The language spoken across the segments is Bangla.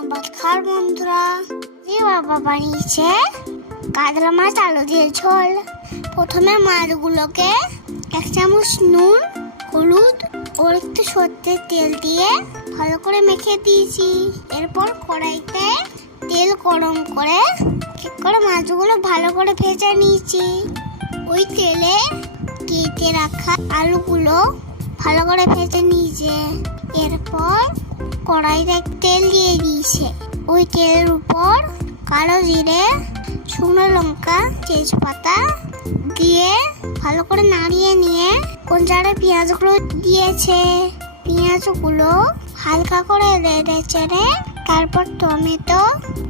নমস্কার বন্ধুরা, বাবা বানিয়েছে কাতলা মাছ আলু দিয়ে ঝোল। প্রথমে মাছগুলোকে 1 চামচ নুন, হলুদ ও একটু সর্ষের তেল দিয়ে ভালো করে মেখে দিয়েছি। এরপর কড়াইতে তেল গরম করে মাছগুলো ভালো করে ভেজে নিয়েছি। ওই তেলে কেটে রাখা আলুগুলো ভালো করে ভেজে নিয়েছে। এরপর কড়াইতে তেল দিয়ে দিয়েছে। ওই তেলের উপর কালো জিরে, শুকনো লঙ্কা, তেজপাতা দিয়ে ভালো করে নাড়িয়ে নিয়ে কঞ্চারে পেঁয়াজগুলো দিয়েছে। পেঁয়াজগুলো হালকা করে নেড়ে চেড়ে তারপর টমেটো,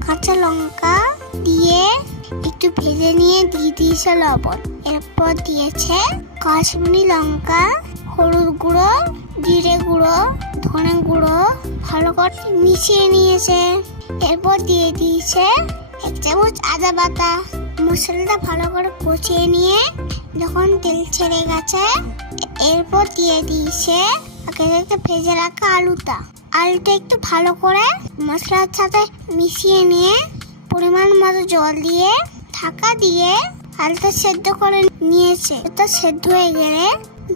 কাঁচা লঙ্কা দিয়ে একটু ভেজে নিয়ে দিয়ে দিয়েছে লবণ। এরপর দিয়েছে কাশ্মীরি লঙ্কা, হলুদ গুঁড়ো, জিরে গুঁড়ো, ধনে গুঁড়ো ভালো করে মিশিয়ে নিয়েছে। এরপর দিয়ে দিয়েছে 1 চামচ আদা বাটা। মশলাটা ভালো করে কষিয়ে নিয়ে যখন তেল ছেড়ে গেছে, এরপর দিয়ে দিয়েছে আগে থেকে ভেজে রাখা আলুটা একটু ভালো করে মশলার সাথে মিশিয়ে নিয়ে পরিমাণ মতো জল দিয়ে ঢাকা দিয়ে আলুটা সেদ্ধ করে নিয়েছে। এটা সেদ্ধ হয়ে গেলে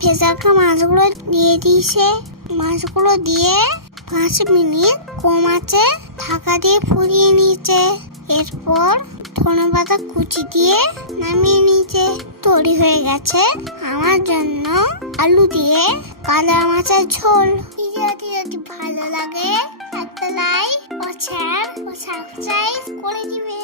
ভেজে রাখা মাছগুলো দিয়ে দিয়েছে। মাছগুলো দিয়ে 5 মিনিট কম আঁচে ঢাকা দিয়ে ফুটিয়ে নিয়েছে। এরপর ধনেপাতা কুচি দিয়ে নামিয়ে নিয়েছে। তৈরি হয়ে গেছে আমার জন্য আলু দিয়ে কাতলা মাছের ঝোল। ভিডিওটি যদি ভালো লাগে একটা লাইক ও শেয়ার ও সাবস্ক্রাইব করে দিবে।